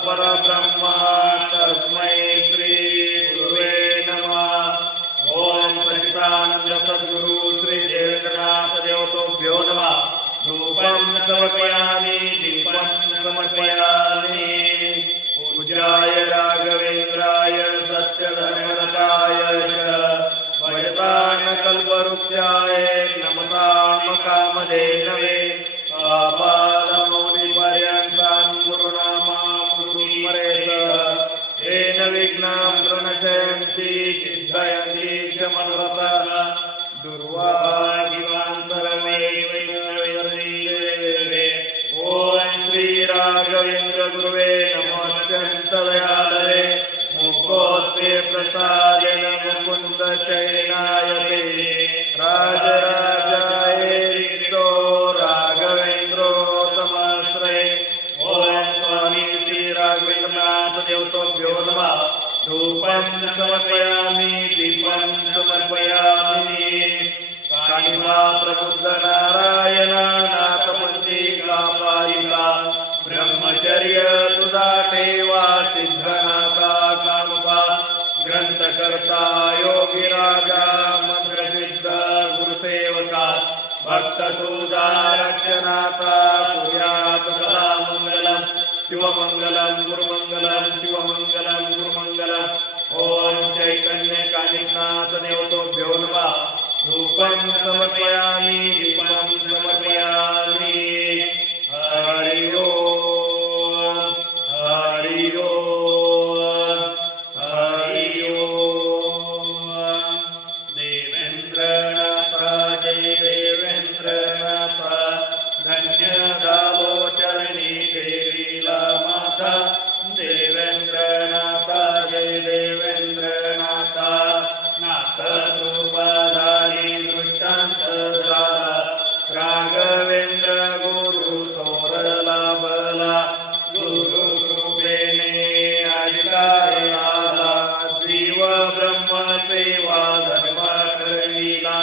परब्रह्मा तस्मै श्री गुरुवे नमः। ओम सच्चिदानंद सद्गुरु श्री देवेंद्रनाथ देवतोभ्यो नमः। धूपं समर्पयामि दीपं समर्पयामि। पूज्याय राघवेन्द्राय सत्यधर्मरताय च भजतां कल्पवृक्षाय नमतां कामधेनवे। आपादमौलिपर्यन्तं गुरुनामामृतं स्मरेत् येन विघ्नाः प्रणश्यन्ति सिद्धयन्ति च मनोरथाः। दुर्वादिवान्तरमेश्वरे ओम श्री राघवेन्द्र गुरुवे नमः। अत्यन्तदयालवे मुखोत्ते प्रसादेन मुकुन्द शयनायते राजराजाय रिक्तो राघवेन्द्रो तमाश्रये। ओम स्वामी श्री राघवेन्द्रनाथ देवतोभ्यो नमः। धूपं समर्पयामि दीपं समर्पयामि। कानिमा प्रबुद्ध नारायण नाथपंथिका पालिका ब्रह्मचर्य तुझा ठेवा सिद्धनाथा कानुका। ग्रंथकर्ता योगी राजा मंत्रसिद्ध गुरुसेवका भक्त तुझा रक्षनाथा तुझ्यात सदा मंगलम शिवमंगलम गुरुमंगलम शिवमंगलम गुरुमंगलम। ओम चैतन्य कानिकनाथ देवतोभ्यो नमः। धूपं समर्पयामि दीपं समर्पयामि। हरि ओम हरि ओम हरि ओम। देवेन्द्रनाथ जय देवेन्द्रनाथ धन्य दावोचरणी देवीला माता। देवेन्द्रनाथ जय देवेन्द्रनाथ नाथ रूपधारी दृष्टांत झाला। राघवेंद्र गुरु थोरला बला गुरु कृपेने अधिकारी आला। जीव ब्रह्म सेवा धर्म करीला।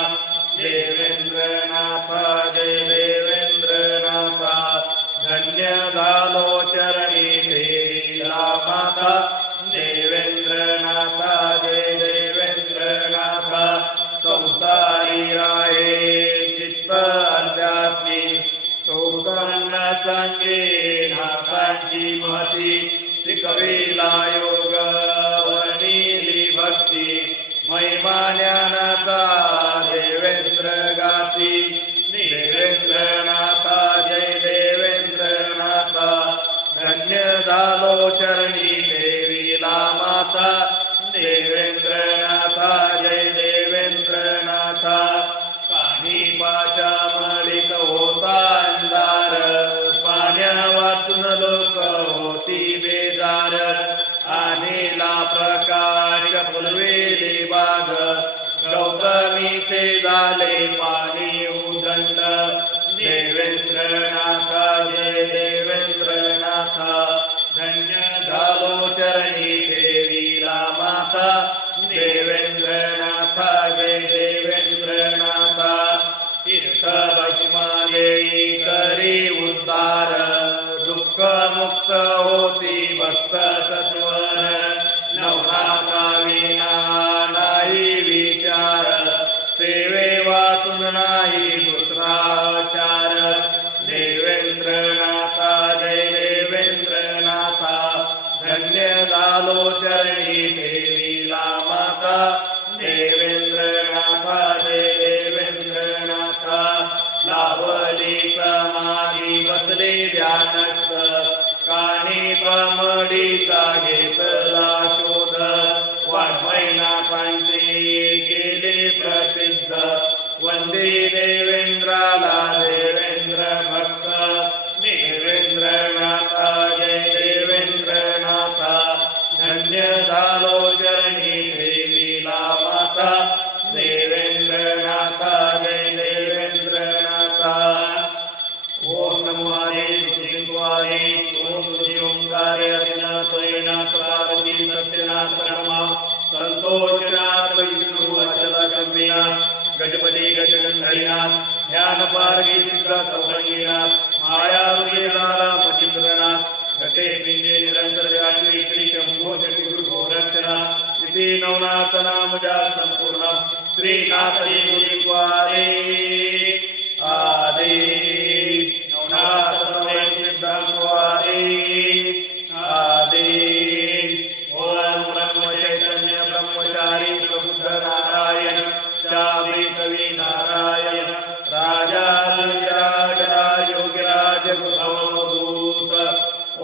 देवेंद्रनाथ जय देवेंद्रनाथ धन्य झालो चरणी देवीला माता। देवेंद्रनाथ जय देवेंद्रनाथ संसारी राहे चित्त अध्यात्मी चौकन्न संगे नाथांची महती। शिकविला योग वर्णिली भक्ती महिमा ज्ञानाचा देवेंद्र गाती। देवेंद्रनाथ जय देवेंद्रनाथ धन्य झालो चरणी देवीला माता। देवेंद्रनाथ जय देवेंद्रनाथ पाणी पाच्या मळीत होता अंधार। पाण्या वाचून लोक होती बेजार। आणिला प्रकाश फुलवेली बाग गौतमीचे झाले पाणी उदंड। देवेंद्रनाथ जय देवेंद्रनाथ धन्य झालो चरणी देवीला माता। देवेंद्रनाथा जय देवेंद्रनाथा तीर्थ भस्म देई करी उद्धार दुःख मुक्त होती भक्त सत्वर नवनाथा विना नाही विचार सेवे वाचून नाही दुसरा चार देवेंद्रनाथा जय देवेंद्रनाथा धन्य झालो चरणी ठेविला माता देवेंद्रनाथा जय देवेंद्रनाथा लावली समाधी बसले ध्यानस्थ कानी कमडीचा घेतला शोध वाढवैनाथांचे केले प्रसिद्ध वंदे देवेंद्राला देवेंद्र भक्त देवेंद्रनाथा जय देवेंद्रनाथा धन्य झालो चरणी ठेविला माता देवेंद्रनाथा जय देवेंद्रनाथा ओम नमो हरे ओम ओंकारे अज्ञातयनाथ पार्वती सत्यनाथ परमा संतोषनाथ विष्णु अचल गंभीरनाथ गजपती गजगंधरीनाथ ध्यान पारगी सिद्ध सौरंगीनाथ माया रुगेदारा मचिंद्रनाथ घटे पिंडे निरंतर व्यापी श्री शंभो जटी गुरु गोरक्षना इति नवनाथ नाम जा संपूर्ण श्रीनाथ गुरुद्वारे आदेश नवनाथ सिद्धांतवारे आदेश ओम ब्रह्म चैतन्य ब्रह्मचारी प्रबुद्ध नारायण शाबी कवि नारायण राजा राज योगिराज गुरुभवदूत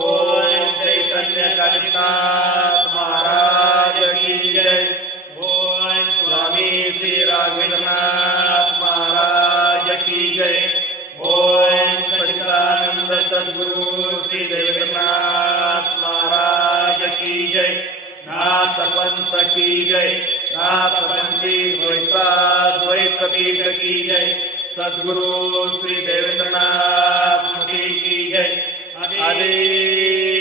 ओम चैतन्य कालिनाथ महाराज की जय ओम स्वामी श्री राघवेंद्रनाथ महाराज की जय ओम सच्चिदानंद सद्गुरु श्री देवेंद्रनाथ महाराज की जय नाथ पंथ की जय नाथ पंथी द्वैत पीठ की जय सद्गुरु श्री देवेंद्रनाथ की जय आदेश